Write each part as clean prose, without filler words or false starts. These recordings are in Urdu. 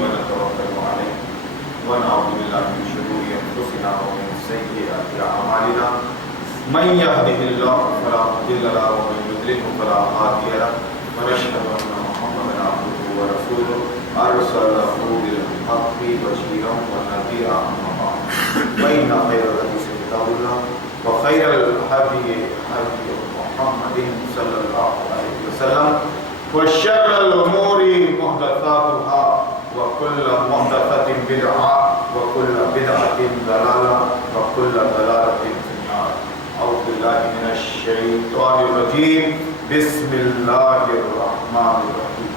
ونتوكل عليه ونعوذ بالله من شرور أنفسنا ومن سيئات أعمالنا من يهده الله فلا مضل له ومن يضلل فلا هادي له ونشهد أن محمدا عبده ورسوله أرسله بالحق بشيرا ونذيرا أما بعد فإن خير الحديث كتاب الله وخير الهدي هدي محمد صلى الله عليه وسلم وشر الأمور محدثاتها وكل محدثة بدعة وكل بدعة ضلالة وكل ضلالة في النار. أعوذ بالله من الشيطان الرجيم. بسم الله الرحمن الرحيم.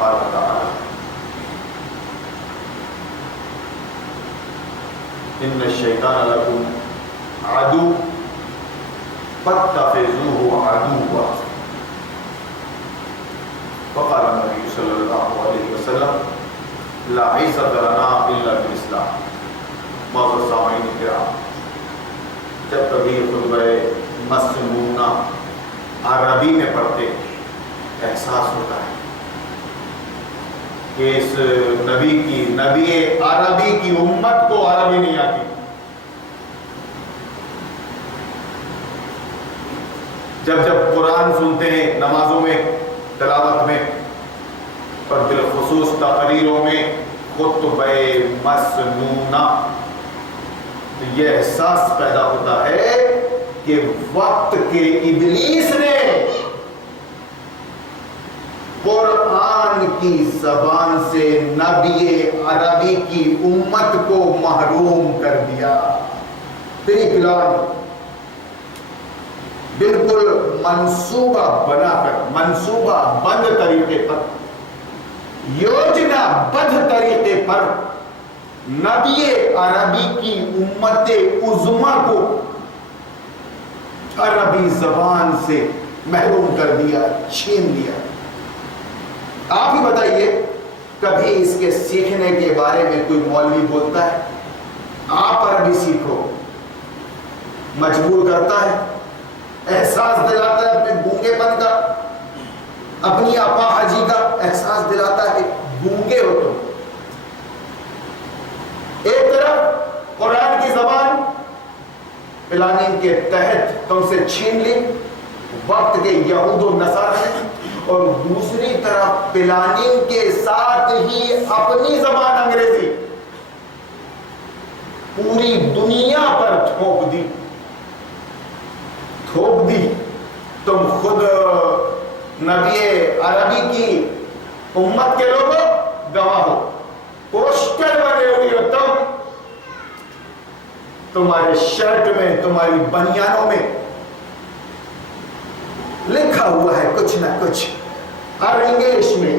قال تعالى: إن الشيطان لكم عدو فاتخذوه عدوا. وقال النبي صلى الله عليه وسلم: لا عزة لنا إلا بالإسلام. معزز سامعین کرام، جب کبھی خطبہ مسنونہ عربی میں پڑھتے احساس ہوتا ہے کہ اس نبی عربی کی امت کو عربی نہیں آتی. جب قرآن سنتے ہیں نمازوں میں، تلاوت میں، اور بالخصوص تقریروں میں خطبہ مسنونہ، تو یہ احساس پیدا ہوتا ہے کہ وقت کے ابلیس نے قرآن کی زبان سے نبی عربی کی امت کو محروم کر دیا. پری پلان بالکل منصوبہ بنا کر، منصوبہ بند طریقے پر، یوجنا بدھ طریقے پر نبی عربی کی امت عظمیٰ کو عربی زبان سے محروم کر دیا، چھین دیا. آپ ہی بتائیے، کبھی اس کے سیکھنے کے بارے میں کوئی مولوی بولتا ہے آپ عربی سیکھو، مجبور کرتا ہے، احساس دلاتا ہے اپنے گونگے پن کا، اپنی آپا حاجی کا احساس دلاتا ہے کہ گونگے ہو تم. ایک طرف قرآن کی زبان پلاننگ کے تحت تم سے چھین لی وقت کے یہود و نصارہ نے، اور دوسری طرف پلاننگ کے ساتھ ہی اپنی زبان انگریزی پوری دنیا پر تھوپ دی. تم خود نبی عربی کی امت کے لوگوں گواہ ہو، پوسٹر بنے ہوئی ہو تم، تمہارے شرٹ میں، تمہاری بنیانوں میں لکھا ہوا ہے کچھ نہ کچھ، اور انگلش میں.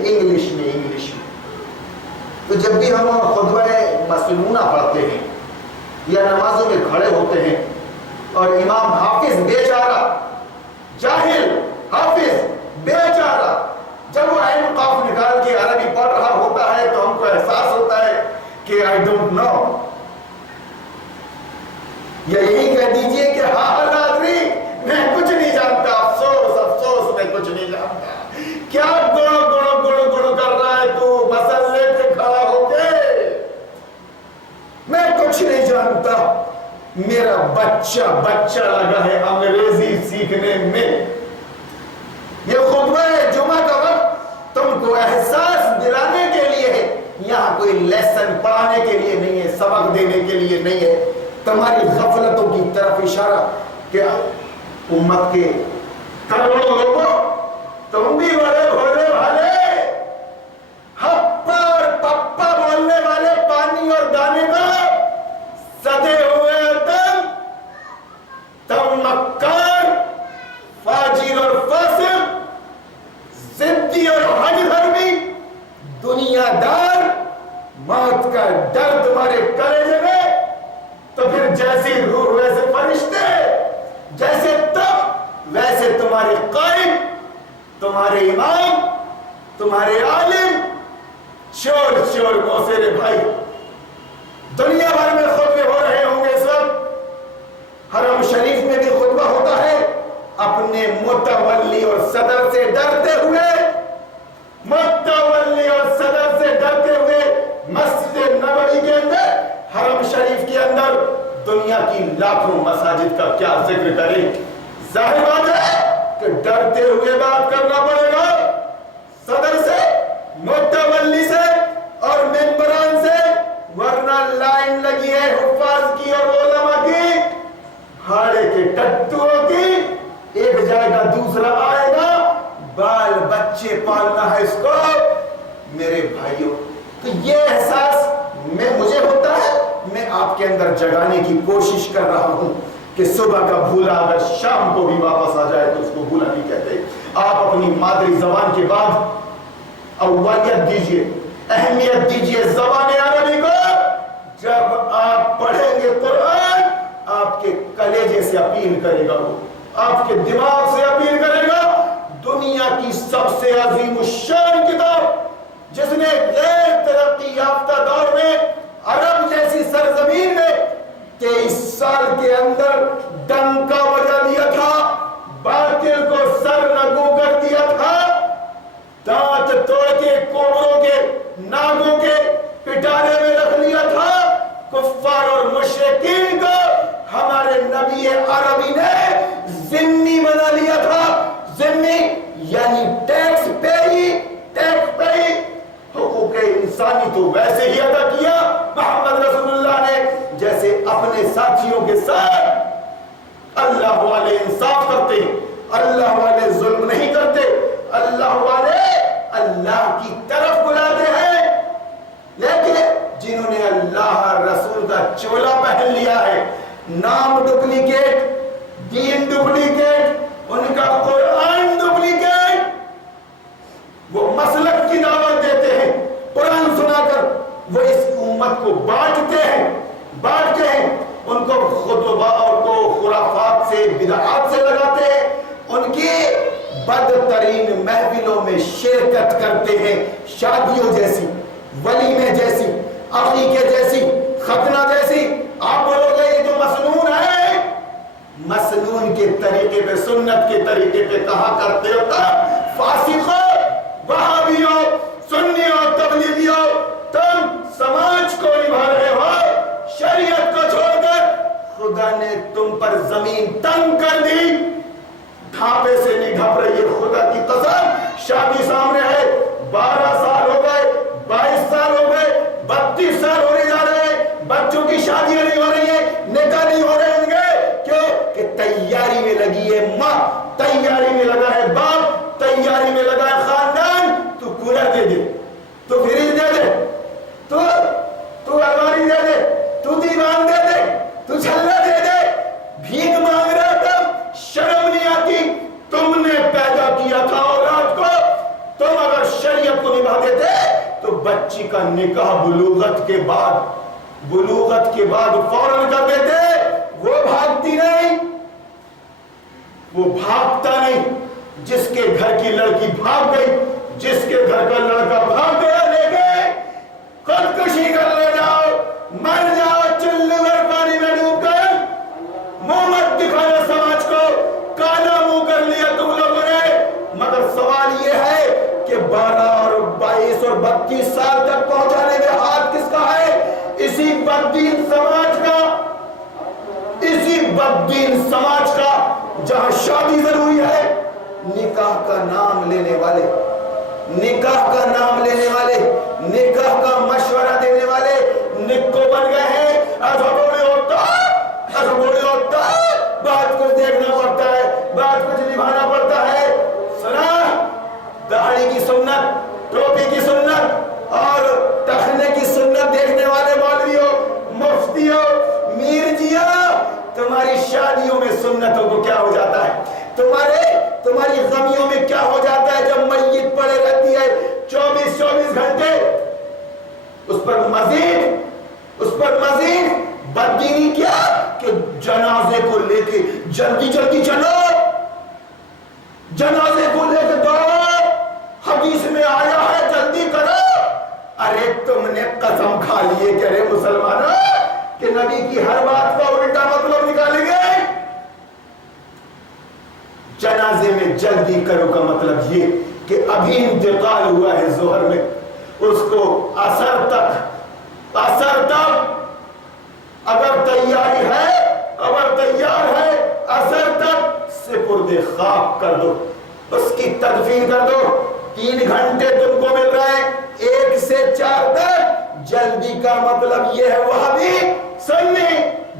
تو جب بھی ہم خطبہ مسنونہ پڑھتے ہیں یا نمازوں میں کھڑے ہوتے ہیں اور امام حافظ بیچارہ، جاہل حافظ بیچارہ، جب وہ عین قاف نکال کے عربی پڑھ رہا ہوتا ہے تو ہم کو احساس ہوتا ہے کہ I don't know. یا یہی کہہ دیجئے کہ ہاں حضری میں کچھ نہیں جانتا، افسوس میں کچھ نہیں جانتا. کیا گڑ کر رہا ہے تو مسئلے پہ کھڑا ہو کے؟ میں کچھ نہیں جانتا، میرا بچہ لگا ہے انگریزی سیکھنے میں. یہ خطبہ جمعہ کا وقت تم کو احساس دلانے کے لیے ہے، یہاں کوئی لیسن پڑھانے کے لیے نہیں ہے، سبق دینے کے لیے نہیں ہے. تمہاری غفلتوں کی طرف اشارہ کہ امت کے کروڑوں لوگوں، تم بھی بڑے بھولے بھالے، ہپا اور پپا بولنے والے پانی اور دانے کا سدے ہوئے تم مکار، فاجر اور فاسق، ضدی اور حج دھرمی، دنیا دار. موت کا ڈر تمہارے کلیجے میں، تو پھر جیسی روح ویسے فرشتے، جیسے تب ویسے تمہارے قائم، تمہارے امام، تمہارے عالم. شور موسیرے بھائی، دنیا بھر میں خطبے ہو رہے ہوں گے اس وقت، حرم شریف میں بھی خطبہ ہوتا ہے. اپنے متولی اور صدر سے ڈرتے ہوئے، متولی اور صدر سے ڈرتے ہوئے حرم شریف کے اندر دنیا کی لاکھوں مساجد کا کیا ذکر کریں. ظاہر بات ہے کہ ڈرتے ہوئے بات کرنا پڑے گا صدر سے, متولی سے اور ممبران سے, ورنہ لائن لگی ہے حفاظ کی اور علماء کی, ہاڑے کے ٹٹوؤں کی, ایک جائے گا دوسرا آئے گا, بال بچے پالنا ہے اس کو. میرے بھائیوں, تو یہ احساس مجھے ہوتا ہے, میں آپ کے اندر جگانے کی کوشش کر رہا ہوں کہ صبح کا بھولا اگر شام کو بھی واپس آ جائے تو اس کو بھولا نہیں کہتے. آپ اپنی مادری زبان کے بعد اولیت دیجئے, اہمیت دیجئے زبان عربی کو. جب آپ پڑھیں گے قرآن, آپ کے کلیجے سے اپیل کرے گا, وہ آپ کے دماغ سے اپیل کرے گا. دنیا کی سب سے عظیم الشان کتاب جس نے غیر ترقی یافتہ دور میں عرب جیسی سرزمین میں 23 سال کے اندر ڈنکا بجا دیا تھا, باطل کو سر نگو کر دیا تھا, دانت توڑ کے کوبروں کے ناگوں کے پٹانے میں رکھ لیا تھا, کفار اور مشرکین کو ہمارے نبی عربی نے ذمہ بنا لیا تھا. ذمہ یعنی ٹیکس پیئی, حقوق انسانی تو ویسے ہی ادا کیا محمد رسول اللہ نے جیسے اپنے ساتھیوں کے ساتھ. اللہ والے انصاف کرتے, اللہ والے ظلم نہیں کرتے, اللہ والے اللہ کی طرف بلاتے ہیں. لیکن جنہوں نے اللہ رسول کا چولا پہن لیا ہے, نام ڈپلیکیٹ, دین ڈپلیکیٹ, ان کا قرآن ڈپلیکیٹ, وہ مسلک کی دعوت دیتے ہیں, قرآن سنا کر وہ اس امت کو بانٹتے ہیں, ان کو خطبہ اور کو خرافات سے بدعات سے لگاتے ہیں, ان کی بدترین محفلوں میں شرکت کرتے ہیں, شادیوں جیسی, ولیمے جیسی, عقیقے جیسی, ختنہ جیسی. آپ بولو گے یہ تو مسنون ہے, مسنون کے طریقے پہ, سنت کے طریقے پہ کہا کرتے ہوتا فاسقو, وہابیو, سنیو, تبلیغیو, تم سماج کو نبھا رہے ہو, شریعت کو چھوڑ کر خدا نے تم پر زمین تنگ کر دی, ڈھانپے سے نہیں ڈھپ رہی ہے خدا کی قسم. شادی سامنے ہے, 12 سال ہو گئے, 22 سال ہو گئے, 32 سال ہونے جا رہے ہیں, بچوں کی شادیاں نہیں ہو رہی ہیں, نکاح نہیں ہو رہے ہوں گے. کیوں کہ تیاری میں لگی ہے ماں, تیاری میں لگا ہے باپ, تیاری میں لگا ہے خاندان. تو کولر دے دے, تو فریج دے دے, تو الماری دے دے, تو دیوان دے دے, تو چھلا دے دے, بھیک مانگ رہا تھا, شرم نہیں آتی. تم نے پیدا کیا تھا اولاد کو, تم اگر شریعت کو نبھا دیتے تو بچی کا نکاح بلوغت کے بعد فوراً کر دیتے. وہ بھاگتی نہیں, وہ بھاگتا نہیں. جس کے گھر کی لڑکی بھاگ گئی, جس کے گھر کا لڑکا بھاگ گیا, لے گئے, خودکشی کر لے جاؤ, مر جاؤ, چلے بھر پانی میں ڈوب کر. منہ مت دکھانا سماج کو, کالا منہ کر لیا تم لوگوں نے. مگر سوال یہ ہے کہ 12 اور 22 اور 32 سال تک پہنچانے میں ہاتھ کس کا ہے؟ اسی بددین سماج کا, اسی بددین سماج کا جہاں شادی ضروری ہے. نکاح کا نام لینے والے, نکاح کا نام لینے والے, نکاح کا مشورہ دینے والے نکو بن گئے ہیں. ایسا بوڑھے ہوتا ہے, بات کچھ دیکھنا پڑتا ہے, بات کچھ نبھانا پڑتا ہے. سنا, داڑھی کی سنت, ٹوپی کی سنت اور ٹخنے کی سنت دیکھنے والے مولویوں, مفتیوں, میرجیوں, تمہاری شادیوں میں سنتوں کو کیا ہو جاتا ہے, تمہاری غمیوں میں کیا ہو جاتا ہے جب میت پڑے رہتی ہے 24 گھنٹے. اس پر مزید بددینی کیا کہ جنازے کو لے کے جلدی چلو, جنازے کو لے کے دوڑو, حدیث میں آیا ہے جلدی کرو. ارے تم نے قسم کھا لیے کہ ارے مسلمانوں کہ نبی کی ہر بات کا الٹا مطلب نکالیں گے. جنازے میں جلدی کرو کا مطلب یہ کہ ابھی انتقال ہوا ہے ظہر میں, اس کو اثر تک اگر تیاری ہے، اگر تیار ہے، اثر تک سپرد خاک کر دو، اس کی تدفین کر دو۔ 3 گھنٹے تم کو مل رہے ہیں 1 سے 4 تک۔ جلدی کا مطلب یہ ہے وہابی، سنی،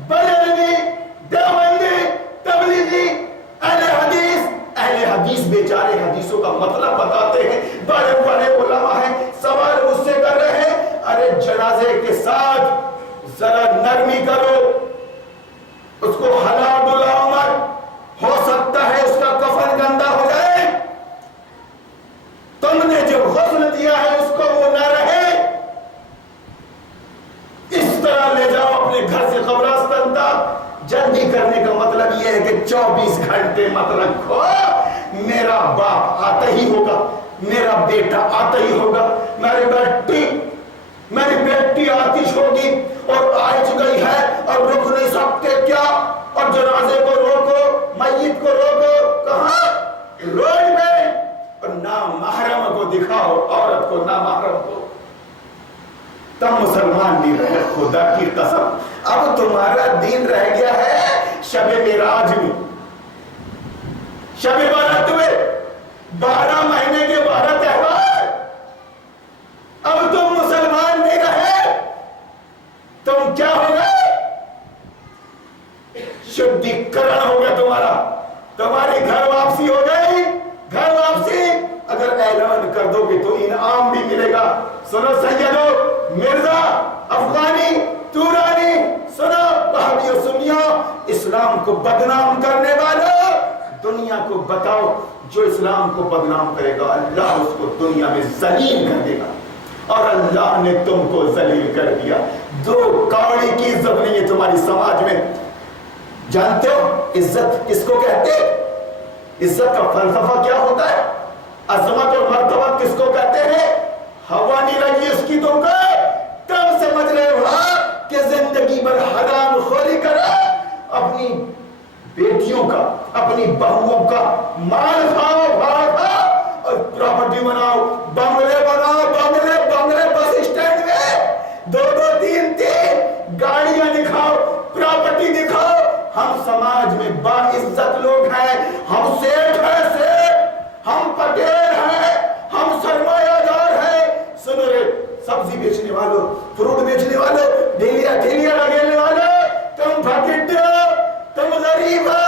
بریلوی، دیوبندی، تبلیغی، اہل حدیث بیچارے حدیثوں کا مطلب بتاتے ہیں، بڑے بڑے علماء ہیں، سوال مجھ سے کر رہے ہیں ارے جنازے کے ساتھ ذرا نرمی کرو، اس کو ہلا ڈلاؤ مت، ہو سکتا ہے اس کا کفن گندا ہو جائے، تم نے جو غسل دیا ہے اس کو وہ نہ رہے، اس طرح لے جاؤ اپنے گھر سے قبرستان تک۔ جلدی کرنے کا مطلب یہ ہے کہ 24 گھنٹے مت رکھو، میرا باپ آتا ہی ہوگا، میرا بیٹا آتا ہی ہوگا، میری بیٹی آتش ہوگی اور آج گئی ہے اور رک نہیں سکتے کیا، اور جنازے کو روکو، میت کو روکو، کہاں؟ روڈ میں، اور نامحرم کو دکھاؤ، عورت کو نامحرم کو۔ تم مسلمان نہیں رہے، خدا کی قسم، اب تمہارا دین رہ گیا ہے شب معراج میں، شب بارات میں، 12 مہینے کے 12 تہوار۔ اب تم مسلمان نہیں رہے، تم کیا ہو گئے؟ شدھیکرن ہو گیا تمہارا، تمہاری گھر واپسی ہو گئی۔ گھر واپسی اگر اعلان کر دو گے تو انعام بھی ملے گا۔ سنو سیدو، مرزا، افغانی، تورانی، سنو وہابی و سنیوں، اسلام کو بدنام کرنے والوں، دنیا کو بتاؤ جو اسلام کو بدنام کرے گا اللہ اس کو دنیا میں ذلیل کر دے گا، اور اللہ نے تم کو ذلیل کر دیا۔ 2 کاڑی کی عزت نہیں ہے تمہاری سماج میں۔ جانتے ہو عزت کس کو کہتے ہیں؟ عزت کا فلسفہ کیا ہوتا ہے؟ عظمت اور مرتبہ کس کو کہتے ہیں؟ ہوا نہیں لگی اس کی تم کو، تم سمجھ رہے ہو کہ زندگی بھر حرام خوری کرا، اپنی بیٹیوں کا، اپنی بہوؤں کا مال کھاؤ، بھاڑ کھاؤ اور پراپرٹی بناؤ، بنگلے بناؤ، بنگلے بس اسٹینڈ میں 2 3 گاڑیاں دکھاؤ، پراپرٹی دکھاؤ۔ ہم سماج میں باعزت لوگ ہیں، ہم سیٹھ ہیں، سیٹھ، ہم پٹیل ہیں، ہم سرمایہ دار ہیں۔ سنو رے سبزی بیچنے والوں، فروٹ بیچنے والوں، ٹھیلیاں لگانے والوں، تم پھکٹے ہو، تم غریب ہو،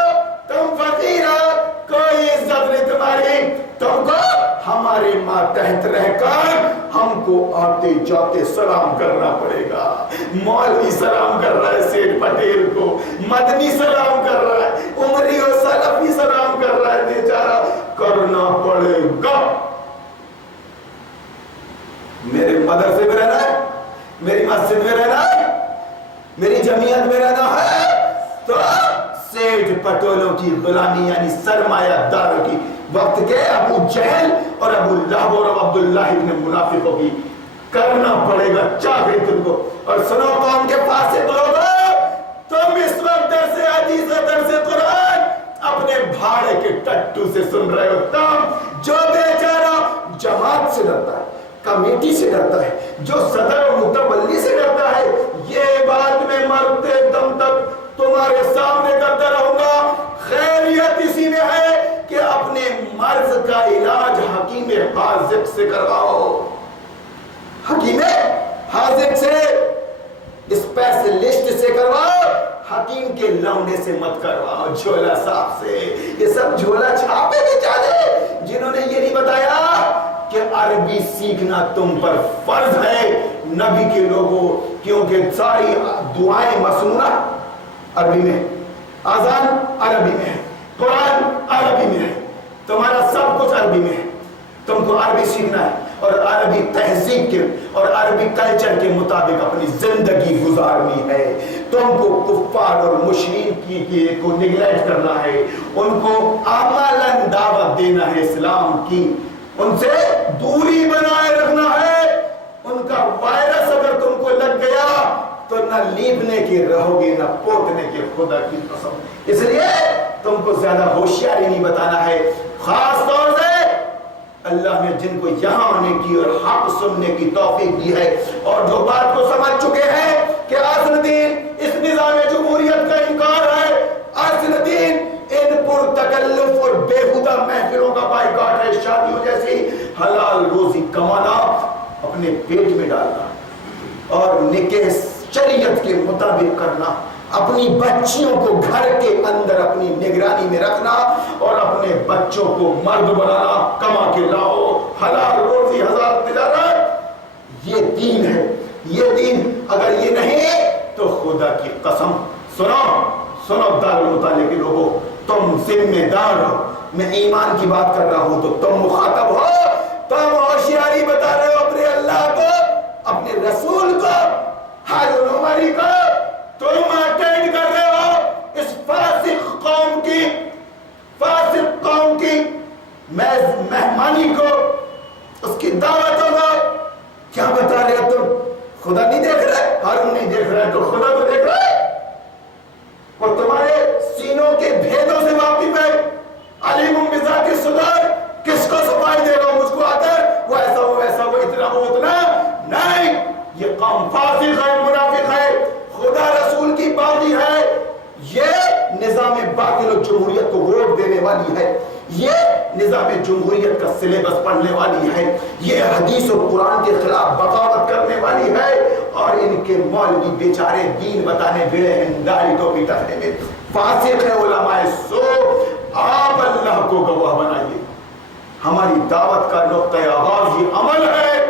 تم فقیر ہو، کوئی عزت نہیں تمہاری۔ تم کو ہمارے ماتحت رہ کر ہم کو آتے جاتے سلام کرنا پڑے گا۔ مولوی سلام کر رہا ہے سیٹھ پٹیل کو، مدنی سلام کر رہا ہے، عمری و سلفی سلام کر رہا ہے، بیچارہ کرنا پڑے گا۔ میرے مدرسے میں رہنا ہے، میری مسجد میں رہنا ہے، میری جمعیت میں رہنا ہے تو سیٹھ پٹولوں کی غلامی یعنی سرمایہ داروں کی، وقت کے ابو جہل اور ابو لہب اور عبداللہ ابن منافقوں کی کرنا پڑے گا، چاہے تم کو۔ اور سنو قوم کے فاسق لوگوں، تم اس وقت درس حدیث و درس قرآن اپنے بھاڑے کے ٹٹو سے سن رہے ہو۔ تم جو بیچارہ جماعت سے ڈرتا ہے، کمیٹی سے ڈرتا ہے، جو صدر و متولی سے ڈرتا ہے، یہ بات میں مرتے دم تک تمہارے سامنے کرتا رہوں گا۔ خیریت اسی میں ہے کہ اپنے مرض کا علاج حکیم حاذق سے کرواؤ، حکیم حاذق سے، اسپیشلسٹ سے کرواؤ، حکیم کے لونڈے سے مت کرواؤ، جھولا صاحب سے۔ یہ سب جھولا چھاپے بیچارے جنہوں نے یہ نہیں بتایا کہ عربی سیکھنا تم پر فرض ہے نبی کے لوگوں، کیونکہ ساری دعائیں مسنونہ عربی میں، اذان عربی میں ہے، قرآن عربی میں ہے، تمہارا سب کچھ عربی میں ہے۔ تم کو عربی سیکھنا ہے اور عربی تہذیب کے اور عربی کلچر کے مطابق اپنی زندگی گزارنی ہے۔ تم کو کفار اور مشرکین کو نیگلیکٹ کرنا ہے، ان کو عملاً دعوت دینا ہے اسلام کی، ان سے دوری بنائے رکھنا ہے۔ ان کا وائرس اگر تم کو لگ گیا تو نہ لیپنے کے رہو گے نہ پوتنے کے، خدا کی قسم۔ اس لیے تم کو زیادہ ہوشیاری نہیں بتانا ہے۔ خاص طور سے اللہ نے جن کو یہاں آنے کی اور حق سننے کی توفیق دی ہے اور جو بات کو سمجھ چکے ہیں کہ اصل دین اس نظام جمہوریت کا انکار ہے، اصل دین ان پرتکلف اور بیہودہ محفلوں کا بائیکاٹ ہے، شادیوں جیسی حلال روزی کمانا، اپنے پیٹ میں ڈالنا اور نکاح شریعت کے مطابق کرنا، اپنی بچیوں کو گھر کے اندر اپنی نگرانی میں رکھنا اور اپنے بچوں کو مرد بنانا، کما کے لاؤ، حلال روزی، حلال تجارت، یہ دین ہے۔ یہ دین اگر یہ نہیں تو خدا کی قسم، سنو دارالمطالعہ کے لوگوں، تم ذمہ دار ہو، میں ایمان کی بات کر رہا ہوں تو تم مخاطب ہو، تم ہوشیاری بتا رہے ہو اپنے اللہ کو، اپنے رسول کو، حاج عمری کو، تم اٹینڈ کر رہے ہو اس فاسق قوم کی مہمانی کو، اس کی دعوتوں کو، کیا بتا رہے ہو تم؟ خدا نہیں دیکھ رہا ہے، ہارون نہیں دیکھ رہا ہے تو خدا تو دیکھ رہا ہے، اور تمہارے سینوں کے بھیدوں سے واقف ہے، علیم بذات الصدور، کس کو صفائی دے رہا ہوں؟ مجھ کو آتا ہے وہ ایسا وہ ویسا وہ اتنا وہ اتنا نہیں، یہ قوم فاسق ہے، منافق ہے، خدا رسول کی باغی ہے، یہ نظام باطل و جمہوریت کو ووٹ دینے والی ہے، یہ نظام جمہوریت کا سلیبس پڑھنے والی ہے، یہ حدیث و قرآن کے خلاف بغاوت کرنے والی ہے، اور ان کے مولوی بیچارے دین بتانے بڑے ہیں داڑھی ٹوپی ٹکنے میں، فاسق ہے علماء سو۔ آپ اللہ کو گواہ بنائیے، ہماری دعوت کا نقطۂ آغاز یہ عمل ہے،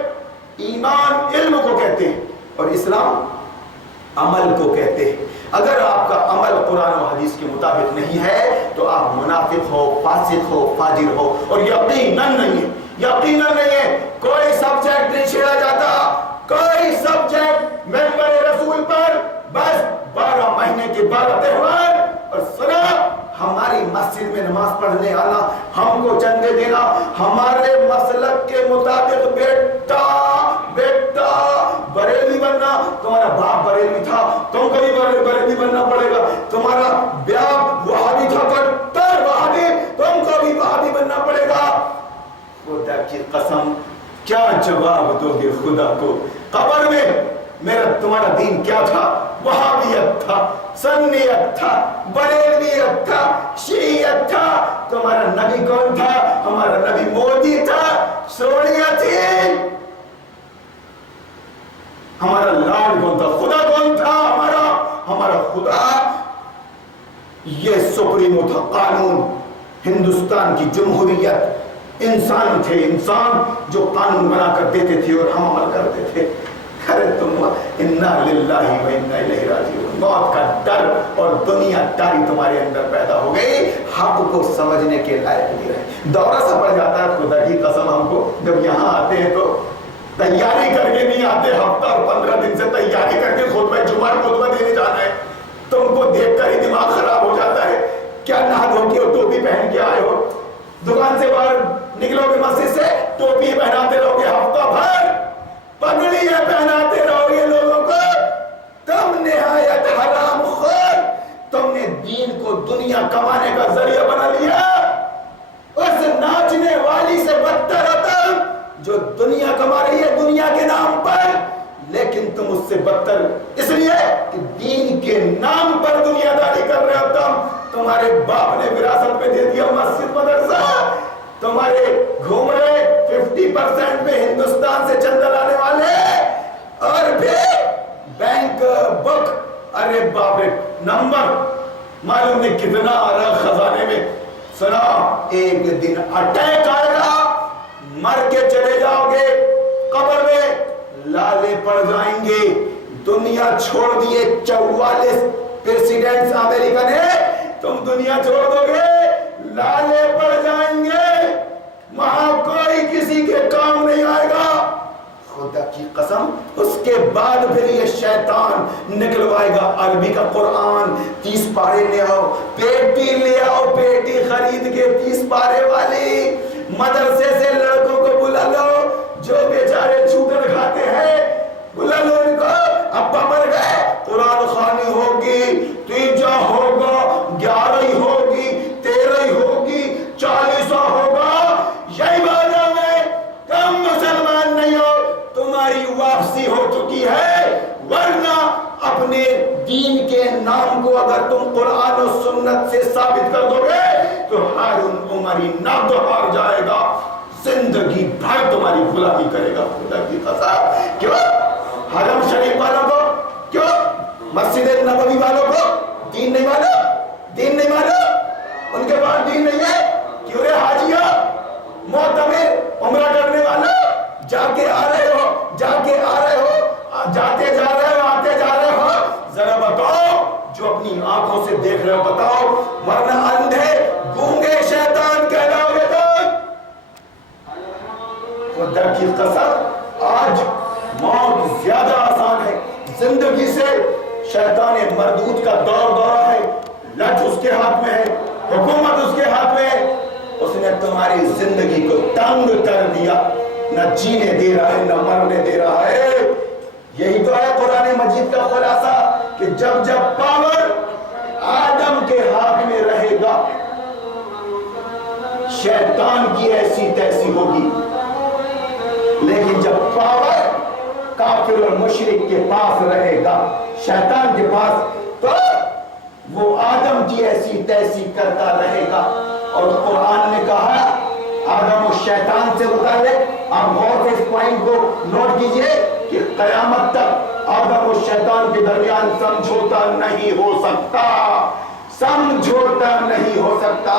ایمان علم کو کہتے ہیں اور اسلام عمل کو کہتے ہیں۔ اگر آپ کا عمل قرآن و حدیث کے مطابق نہیں ہے تو آپ منافق ہو، فاسق ہو، فاجر ہو، اور یقیناً نہیں ہے کوئی سبجیکٹ نہیں چھیڑا جاتا، کوئی سبجیکٹ ممبر رسول پر بس 12 مہینے کے 12 تہوار، اور سنا ہماری مسجد میں نماز پڑھنے آنا، ہم کو چندے دینا، ہمارے مسلک کے مطابق بیٹا بریلوی بننا، تمہارا باپ بریلوی تھا، تم کو بھی بریلوی بننا پڑے گا، تمہارا باپ وہابی تھا، کٹر وہابی، تم کو بھی وہابی بننا پڑے گا۔ خدا کی قسم کیا جواب دو گے خدا کو؟ قبر میں تمہارا دین کیا تھا؟ وہابیت تھا، سنیت تھا، بریلویت تھا، شیعیت تھا۔ تمہارا نبی کون تھا؟ ہمارا نبی مودی تھا، سونیا تھی۔ ہمارا لارڈ کون تھا؟ خدا کون تھا؟ ہمارا خدا یہ سپریمو تھا، قانون، ہندوستان کی جمہوریت، انسان تھے، انسان جو قانون بنا کر دیتے تھے اور ہم عمل کرتے تھے۔ ارے تم انا للہ و انا الیہ راجعون، موت کا ڈر اور دنیا داری تمہارے اندر پیدا ہو گئی، حق کو سمجھنے کے لائق نہیں رہے۔ دورہ سا پڑ جاتا ہے، خدا کی قسم ہم کو جب یہاں آتے ہیں تو تیاری کر کے نہیں آتے، ہفتہ اور 15 دن سے تیاری کر کے خطبہ جمعہ دینے جانا ہے، تم کو دیکھ کر ہی دماغ خراب ہو جاتا ہے۔ کیا نہا دھو کے اور ٹوپی پہن کے آئے ہو، دکان سے باہر نکلو گے مسجد سے ٹوپی پہناتے رہو گے، ہفتہ بھر پگڑی پہناتے رہو گے لوگوں کو، تم نہایت حرام خور، تم نے دین کو دنیا کمانے کا ذریعہ بنا لیا، اس ناچنے والی سے بدتر ہو تم جو دنیا کما رہی ہے دنیا کے نام پر، لیکن تم اس سے بدتر اس لیے کہ دین کے نام پر دنیا داری کر رہے ہو۔ تمہارے باپ نے وراثت پہ دے دیا مسجد مدرسہ، تمہارے گھوم رہے 50% میں ہندوستان سے چندہ لانے والے، اور پھر بینک بک، ارے باپ رے، نمبر معلوم نہیں کتنا آ رہا خزانے میں۔ سنا ایک دن اٹیک آئے گا، مر کے چلے جاؤ گے، قبر میں لالے پڑ جائیں گے۔ دنیا چھوڑ دیے 44 پریسیڈنٹس امریکہ نے، تم دنیا چھوڑ دو گے، لالے پڑ جائیں گے، وہاں کوئی کسی کے کام نہیں آئے گا۔ خدا کی قسم اس کے بعد پھر یہ شیطان نکلوائے گا عربی کا قرآن، 30 پارے لے آؤ، پیٹی لے آؤ، پیٹی خرید کے 30 پارے والی، مدرسے سے لڑکوں کو بلا لو جو بیچارے چوکر کھاتے ہیں، بلا لو ان کو، ابا مر گئے، قرآن خوانی ہوگی، تیجا ہوگا، 11 ہوگی، 13 ہوگی، 40 ہوگا، یہی بات میں تم مسلمان نہیں ہو، تمہاری واپسی ہو چکی ہے، ورنہ اپنے دین کے اگر تم قرآن و سنت سے ثابت کر دو گے تو ہارون عمری نہ تو ہار جائے گا، زندگی بھر تمہاری غلامی کرے گا. خدا کی قسم. کیوں حرم شریف والوں کو، کیوں مسجد نبوی والوں کو دین نہیں معلوم؟ دین نہیں معلوم؟ ان کے پاس دین نہیں ہے. کیوں رے حاجیہ، معتمر، عمرہ کرنے والا، جا کے آ رہے ہو، جا کے آ رہے ہو، جاتے جا رہے ہو، آتے جا رہے ہو، ذرا بتاؤ جو اپنی آنکھوں سے دیکھ رہے ہو بتاؤ، ورنہ اندھے گونگے شیطان کہلاؤ گے تم. خدا کی قسم آج موت زیادہ آسان ہے زندگی سے. شیطان مردود کا دورہ ہے، لٹ اس کے ہاتھ میں ہے، حکومت اس کے ہاتھ میں ہے. اس نے تمہاری زندگی کو تنگ کر دیا، نہ جینے دے رہا ہے نہ مرنے دے رہا ہے. یہی تو ہے قرآن مجید کا خلاصہ کہ جب جب پاور آدم کے ہاتھ میں رہے گا شیطان کی ایسی تیسی ہوگی، لیکن جب پاور کافر اور مشرک کے پاس رہے گا، شیطان کے پاس، تو وہ آدم کی ایسی تیسی کرتا رہے گا. اور قرآن نے کہا آدم و شیطان سے متعلق، آپ غور سے اس پوائنٹ کو نوٹ کیجئے کہ قیامت تک آدم و شیطان کے درمیان سمجھوتا نہیں ہو سکتا، سمجھوتا نہیں ہو سکتا،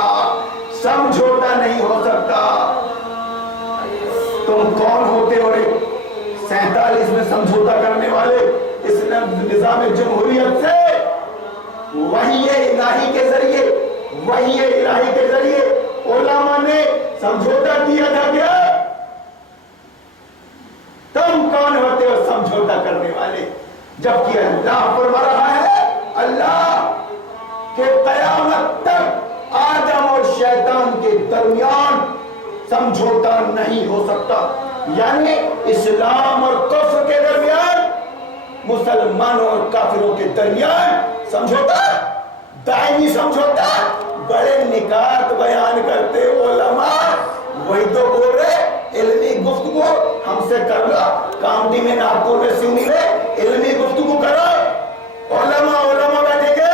سمجھوتا نہیں ہو سکتا. تم کون ہوتے ہو 47 میں سمجھوتا کرنے والے اس نظام جمہوریت سے؟ وحی الہی کے ذریعے، وحی الہی کے ذریعے علماء نے سمجھوتا کیا تھا. کیا تم کون ہوتے ہو سمجھوتا کرنے والے؟ جبکہ اللہ فرما رہا ہے اللہ کہ قیامت تک آدم اور شیطان کے درمیان سمجھوتا نہیں ہو سکتا. یعنی اسلام اور کفر کے درمیان، مسلمانوں اور کافروں کے درمیان سمجھوتا، دائمی سمجھوتا. بڑے نکات بیان کرتے علماء، وہی تو بول رہے علمی گفتگو ہم سے کر لو. کامٹی میں ناگپور میں سیونی میں علمی گفتگو کرو، علماء بیٹھے گے،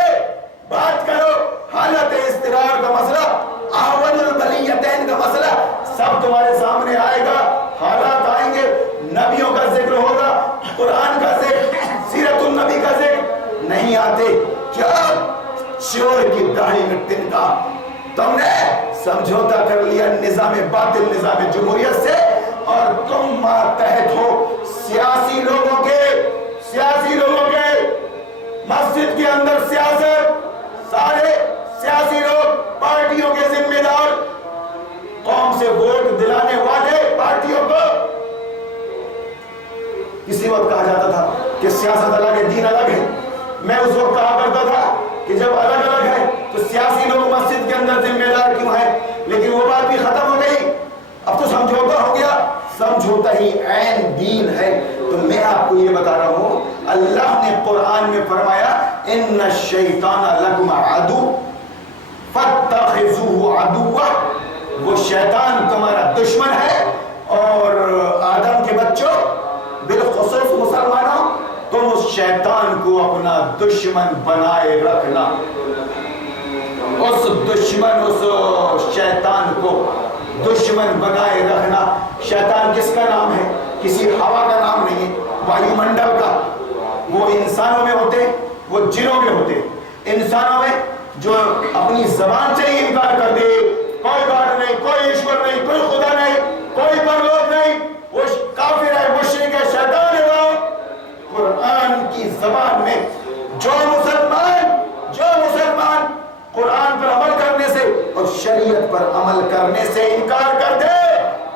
بات کرو. حالت اضطرار کا مسئلہ، احوال البلیتین کا مسئلہ سب تمہارے سامنے آئے گا. حالات آئیں گے، نبیوں کا ذکر ہوگا، قرآن کا ذکر، سیرت النبی کا ذکر نہیں آتے. کیا چور کی داڑھی میں تنکا؟ تم نے سمجھوتا کر لیا نظام باطل، نظام جمہوریت سے، اور تم ماتحت ہو سیاسی لوگوں کے. مسجد کے اندر سیاست، سارے سیاسی لوگ پارٹیوں کے ذمہ دار، قوم سے ووٹ دلانے والے پارٹیوں کو. کسی وقت کہا جاتا تھا کہ سیاست الگ ہے، دین الگ ہے. میں اس وقت کہا کرتا تھا کہ جب الگ الگ ہے تو سیاسی لوگ مسجد کے اندر ذمہ دار کیوں ہیں؟ لیکن وہ بات بھی ختم ہو گئی، اب تو سمجھوتا ہو گیا. سمجھوتا ہی عین دین ہے. تو میں آپ کو یہ بتا رہا ہوں، اللہ نے قرآن میں فرمایا ان الشیطان لکم عدو فاتخذوہ عدوا، وہ شیطان تمہارا دشمن ہے. اور آدم کے بچوں، بالخصوص مسلمانوں، تم اس شیطان کو اپنا دشمن بنائے رکھنا. اس دشمن، اس شیطان کو دشمن بنائے رکھنا. شیطان کس کا نام ہے؟ کسی ہوا کا نام نہیں ہے، وایو منڈل کا. وہ انسانوں میں ہوتے، وہ جنوں میں ہوتے. انسانوں میں جو اپنی زبان سے ہی انکار کر دے، کوئی گاڈ نہیں، کوئی ایشور نہیں، کوئی خدا نہیں، کوئی پرلوک نہیں، وہ کافر ہے، مشرک ہے، شیطان ہے. وہ قرآن کی زبان میں جو مسلمان قرآن پر عمل کرنے سے اور شریعت پر عمل کرنے سے انکار کر دے،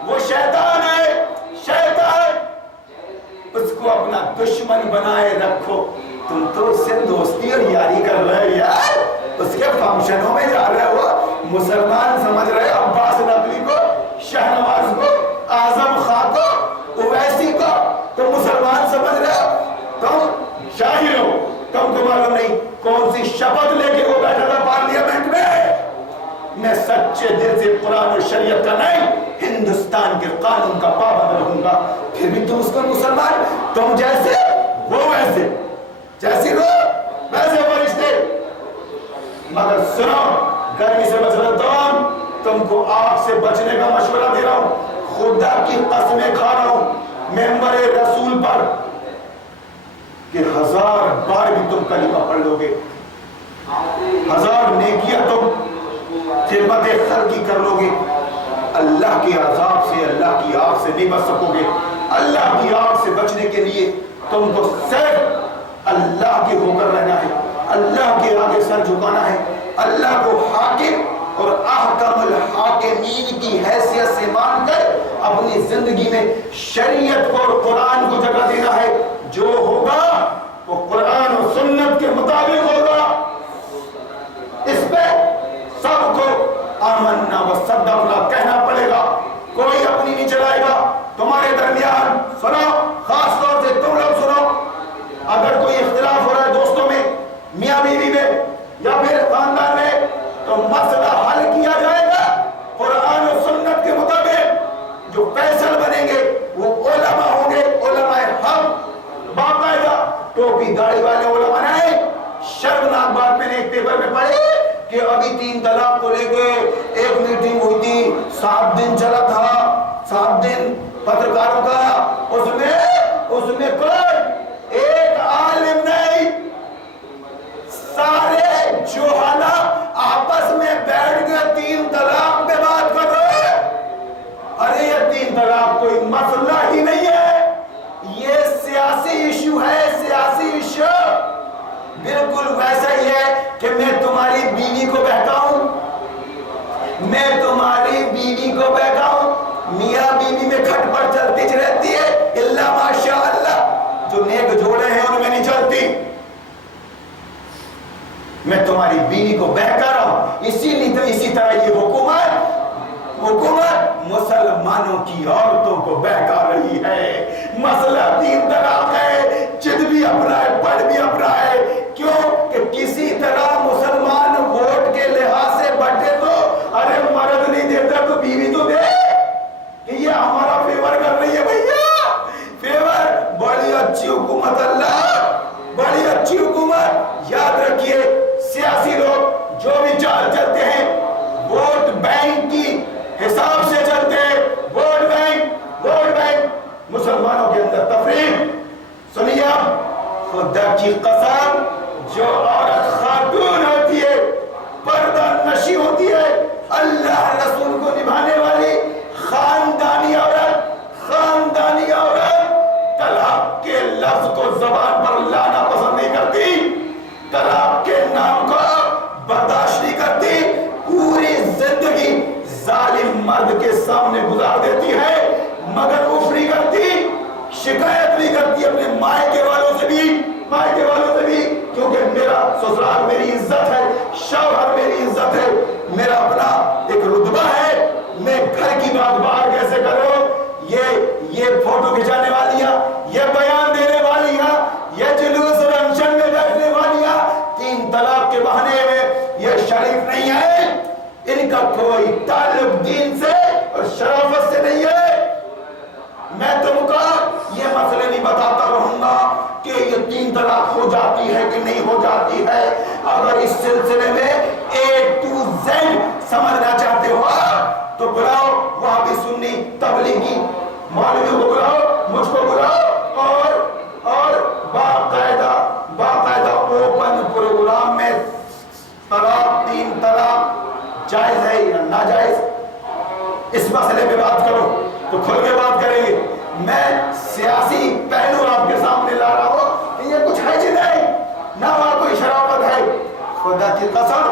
وہ شیطان ہے. شیطان، اس کو اپنا دشمن بنائے رکھو. تم تو اس سے دوستی اور یاری کر رہے یار، اس کے فنکشنوں میں جا رہے ہو، مسلمان سمجھ رہے عباس نقوی کو، شہنواز کو، اعظم خان کو، اویسی کو تم مسلمان سمجھ رہے ہو. تم شاہر ہو. تم کو معلوم نہیں کون سی شپت لے کے وہ بیٹھا تھا پارلیمنٹ میں سچے دل سے قرآن اور شریعت کا نہیں، ہندوستان کے قانون کا پابند رہوں گا. پھر بھی تم اس کو مسلمان، تم جیسے وہ ویسے، جیسے لوگ ویسے فرشتے. کو آگ سے بچنے کا مشورہ دے رہا ہوں، خدا کی قسمیں کھا رہا ہوں ممبر رسول پر کہ 1000 بار بھی تم کلمہ پڑھ لو گے، 1000 نیکیاں تم خدمت خلقی کر لو گے، اللہ کے عذاب سے، اللہ کی آگ سے نہیں بچ سکو گے۔ اللہ کی آگ سے بچنے کے لیے تم کو صرف اللہ کے ہو کر رہنا ہے، اللہ کے آگے سر جھکانا ہے، اللہ کو حاکم اور احکم الحاکمین کی حیثیت سے مان کر اپنی زندگی میں شریعت کو اور قرآن کو جگہ دینا ہے۔ جو ہوگا وہ قرآن اور سنت کے مطابق ہوگا، اس پہ سب کو آمنا و صدقنا کہنا پڑے گا، کوئی اپنی نہیں چلائے گا۔ تمہارے درمیان سنو، خاص طور سے تم لوگ سنو، اگر کوئی اختلاف ہو رہا ہے دوستوں میں، میاں بیوی میں یا پھر خاندان میں، تو مسئلہ حل کیا جائے گا قرآن و سنت کے مطابق۔ جو فیصل بنیں گے وہ علماء ہوں گے، علماء حق، باقاعدہ ٹوپی داڑھی والے علماء نہیں۔ شرمناک بات میں نے ایک پیپر میں پڑھی کہ ابھی 3 طلاق کو لے کے ایک میٹنگ ہوئی تھی، 7 دن چلا تھا، 7 دن پترکاروں کا، اس میں کوئی ایک عالم نہیں، سارے جوہلا آپس میں بیٹھ کے 3 طلاق پہ بات کر رہے ہیں۔ ارے یہ 3 طلاق کوئی مسئلہ ہی نہیں ہے، یہ سیاسی ایشو ہے، سیاسی ایشو۔ بالکل ویسا ہی ہے کہ میں تمہاری بیوی کو بہکاؤں، میں تمہاری بیوی کو بہکاؤں، میاں بیوی میں کھٹ پٹ چلتی رہتی ہے، اللہ ماشاء اللہ، جو نیک جوڑے ہیں ان میں نہیں چلتی۔ میں تمہاری بیوی کو بہکا رہا ہوں، اسی طرح یہ حکومت مسلمانوں کی عورتوں کو بہکا رہی ہے۔ مسئلہ 3 طلاق ہے، جد بھی اپنا ہے، پڑھ بھی اپنا ہے، کیوں کہ کسی طرح مسلمان ووٹ کے لحاظ سے بٹے تو ارے مرد نہیں دیتا تو بیوی تو دے، کہ یہ ہمارا فیور کر رہی ہے بھیا، فیور۔ بڑی اچھی حکومت اللہ، بڑی اچھی حکومت۔ یاد رکھیے سیاسی لوگ جو بھی چال چلتے ہیں ووٹ بینک کی حساب سے چلتے ہیں، ووٹ بینک مسلمانوں کے اندر تفریق۔ سنیے آپ، خدا کی قسم، جو عورت خاتون ہوتی ہے، پردہ نشی ہوتی ہے، اللہ رسول کو نبھانے والی خاندانی عورت طلاق کے لفظ کو زبان پر لانا پسند نہیں کرتی، طلاق کے نام کو برداشت نہیں کرتی، پوری زندگی ظالم مرد کے سامنے گزار دیتی ہے، مگر اف نہیں کرتی، شکایت نہیں کرتی اپنے مائکے والوں سے بھی، کیونکہ میرا سسرال میری عزت ہے، شوہر میری عزت ہے، میرا اپنا ایک رتبہ ہے، میں گھر کی بات باہر کیسے کروں؟ یہ فوٹو کھچانے والیاں، یہ بیان دینے والیاں، یہ جلوس رنشن میں بیٹھنے والیاں 3 طلاق کے بہانے میں یہ شریف نہیں ہے، ان کا کوئی تعلق دین سے اور شرافت سے نہیں ہے۔ میں تم کو یہ مسئلے نہیں بتاتا رہوں گا کہ یہ 3 طلاق ہو جاتی ہے کہ نہیں ہو جاتی ہے۔ اگر اس سلسلے میں A to Z سمجھنا چاہتے ہو تو بلاؤ، وہاں بھی سنی تبلیغی مولویوں کو بلاؤ، مجھ کو بلاؤ، اور باقاعدہ اوپن پروگرام میں طلاق 3 طلاق جائز ہے یا ناجائز اس مسئلے پہ بات کرو تو کھل کے بات کریں گے۔ میں سیاسی پہلو آپ کے سامنے لا رہا ہوں کہ یہ کچھ ہے جی نہیں، نہ وہاں کوئی شرافت ہے۔ خدا کی قسم،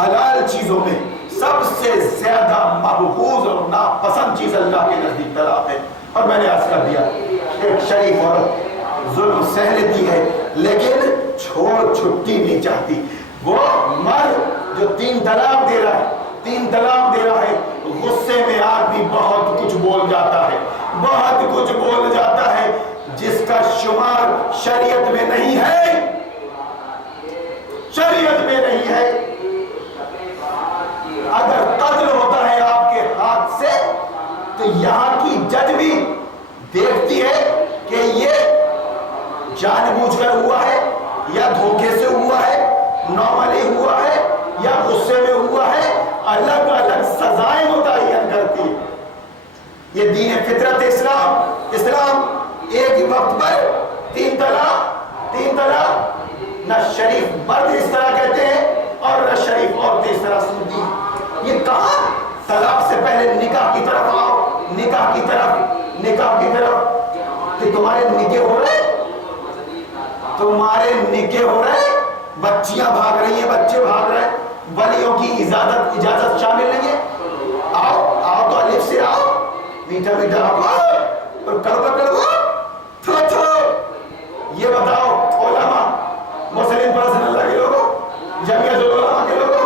حلال چیزوں میں سب سے زیادہ مقبول اور ناپسند چیز اللہ کے نزدیک طلاق ہے۔ اور میں نے عرض کر دیا، ایک شریف عورت ظلم سہ لیتی ہے لیکن چھوڑ چھٹی نہیں چاہتی۔ وہ مرد جو 3 طلاق دے رہا ہے، غصے میں آدمی بہت کچھ بول جاتا ہے جس کا شمار شریعت میں نہیں ہے۔ اگر قتل ہوتا ہے آپ کے ہاتھ سے تو یہاں کی جج بھی دیکھتی ہے کہ یہ جان بوجھ کر ہوا ہے یا دھوکے سے ہوا ہے، نارملی ہوا ہے یا غصے میں ہوا ہے۔ الگ الگ سزائیں متعین کرتی ہے۔ یہ دین فطرت اسلام ایک ہی وقت پر تین طلاق، نہ شریف مرد اس طرح کہتے ہیں اور نہ شریف عورتیں اس طرح سنتی ہیں۔ یہ کہاں طلاق سے پہلے نکاح کی طرف آؤ، نکاح کی طرف کہ تمہارے نکاح ہو رہے ہیں، بچیاں بھاگ رہی ہیں، بچے بھاگ رہے ہیں، ولیوں کی اجازت شامل نہیں ہے۔ آؤ تو الف سے آؤ، میٹھا آؤ اور کڑوا تھو۔ یہ بتاؤ علماء، مسلم پرسن اللہ کے لوگوں، جمعیت العلماء کے لوگوں،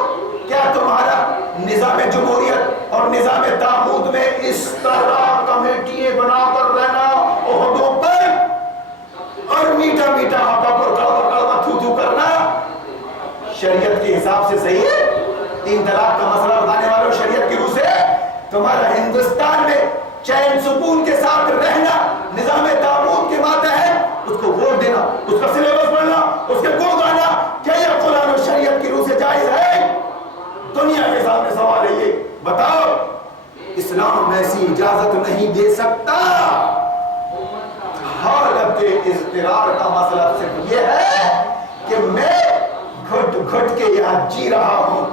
کیا تمہارا نظام جمہوریت اور نظام طاغوت میں اس طرح کمیٹیاں بنا کر رہنا عہدوں پر اور میٹھا اور کڑوا تھو کرنا شریعت کے حساب سے صحیح ہے؟ تین طلاق کا مسئلہ اٹھانے والوں، شریعت کی روح سے تمہارا ہندوستان میں چین سکون کے ساتھ رہنا نظام طاغوت کے ماتحت، اس کو ووٹ دینا، اس کا سلیبس پڑھنا، اس کے گن گانا، کیا یہ قرآن و شریعت کی روح سے جائز ہے؟ دنیا کے سامنے سوال ہے، یہ بتاؤ۔ اسلام ایسی اجازت نہیں دے سکتا۔ حالت اضطرار کا مسئلہ صرف یہ ہے کہ میں گھٹ کے یہاں جی رہا ہوں،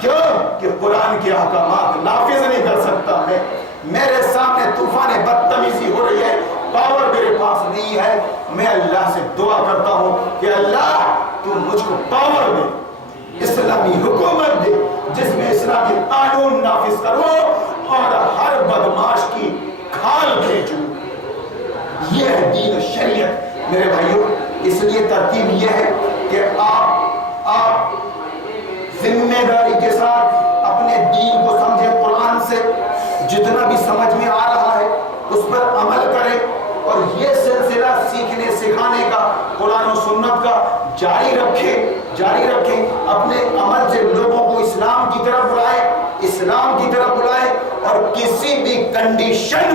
کیوں کہ قرآن کے احکامات نافذ نہیں کر سکتا میں، میرے سامنے طوفان بدتمیزی ہو رہی ہے، پاور میرے پاس نہیں ہے، میں اللہ سے دعا کرتا ہوں کہ اللہ تو مجھ کو پاور دے، اسلامی حکومت دے جس میں اسلامی قانون نافذ کرو اور ہر بدماش کی کھال کھینچو۔ یہ ہے دین و شریعت میرے بھائیوں۔ اس لیے ترتیب یہ ہے کہ آپ ذمہ داری کے ساتھ اپنے دین کو سمجھیں، قرآن سے جتنا بھی سمجھ میں آ رہا ہے اس پر عمل کریں، اور یہ سلسلہ سیکھنے سکھانے کا قرآن و سنت کا جاری رکھیں، اپنے عمل سے لوگوں کو اسلام کی طرف بلائیں، اور کسی بھی کنڈیشن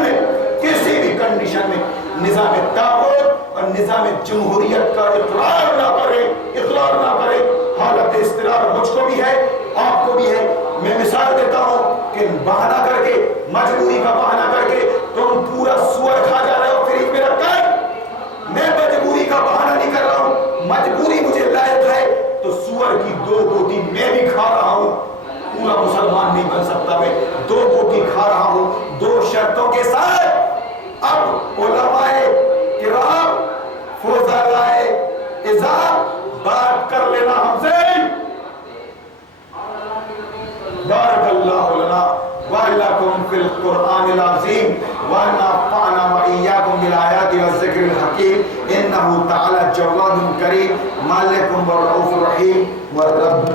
میں نظام طاغوت اور نظام جمہوریت کا اقرار نہ کرے۔ حالت اضطرار مجھ کو بھی ہے، آپ کو بھی ہے۔ میں مثال دیتا ہوں کہ بہانہ کر کے، مجبوری کا بہانہ کر کے تم پورا سور کھا جا رہے ہو فریج میں رکھ کر، میں مجبوری کا بہانہ نہیں کر رہا ہوں، مجبوری مجھے لائق ہے تو سور کی 2 بوٹی میں بھی کھا رہا ہوں، پورا مسلمان نہیں بن سکتا، میں 2 بوٹی کھا رہا ہوں 2 شرطوں کے ساتھ۔ اب علماء کرام فضلائے اعزاز بات کر لینا ہم سے۔ بارک اللہ لنا وَلَكُمْ فِي الْقُرْآنِ الْعَظِيمِ وَنَفَعْنَا وَإِيَّاكُمْ بِالْآيَاتِ وَالذِّكْرِ الْحَكِيمِ إِنَّهُ تَعَالَى جَوَّادٌ كَرِيمٌ مَالِكٌ وَالرَّؤُوفُ الرَّحِيمُ وَالرَّبُّ